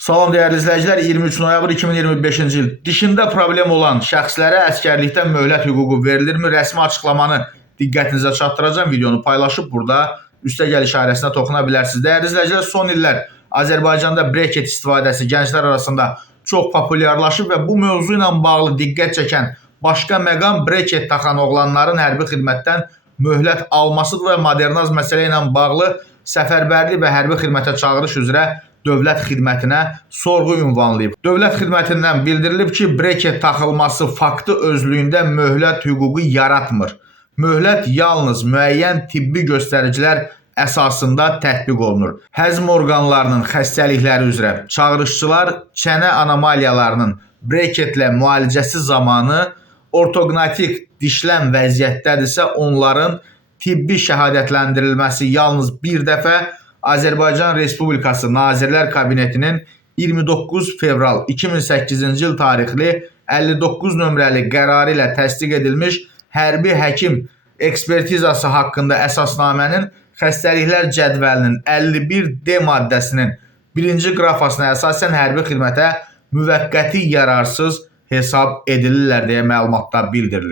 Salam dəyərli izləyicilər, 23 noyabr 2025-ci il dişində problem olan şəxslərə əsgərlikdən möhlət hüququ verilirmi? Rəsmi açıqlamanı diqqətinizə çatdıracağım. Videonu paylaşıb burada üstəgəl işarəsinə toxuna bilərsiniz. Dəyərli izləyicilər, son illər Azərbaycanda breket istifadəsi gənclər arasında çox populyarlaşıb və bu mövzu ilə bağlı diqqət çəkən başqa məqam breket taxan oğlanların hərbi xidmətdən möhlət almasıdır və Modernaz məsələ ilə bağlı səfərbərlik və hərbi xidmətə çağırış üzrə dövlət xidmətinə sorğu ünvanlayıb. Dövlət xidmətindən bildirilib ki, breket taxılması faktı özlüyündə möhlət hüququ yaratmır. Möhlət yalnız müəyyən tibbi göstəricilər əsasında tətbiq olunur. Həzm orqanlarının xəstəlikləri üzrə çağırışçılar çənə anomaliyalarının breketlə müalicəsi zamanı ortoqnatik dişlən vəziyyətdədirsə, onların tibbi şəhadətləndirilməsi yalnız bir dəfə Azərbaycan Respublikası Nazirlər Kabinetinin 29 fevral 2008-ci il tarixli 59 nömrəli qərarı ilə təsdiq edilmiş hərbi həkim ekspertizası haqqında əsasnamənin xəstəliklər cədvəlinin 51D maddəsinin 1-ci qrafasına əsasən hərbi xidmətə müvəqqəti yararsız hesab edilirlər deyə məlumatda bildirilir.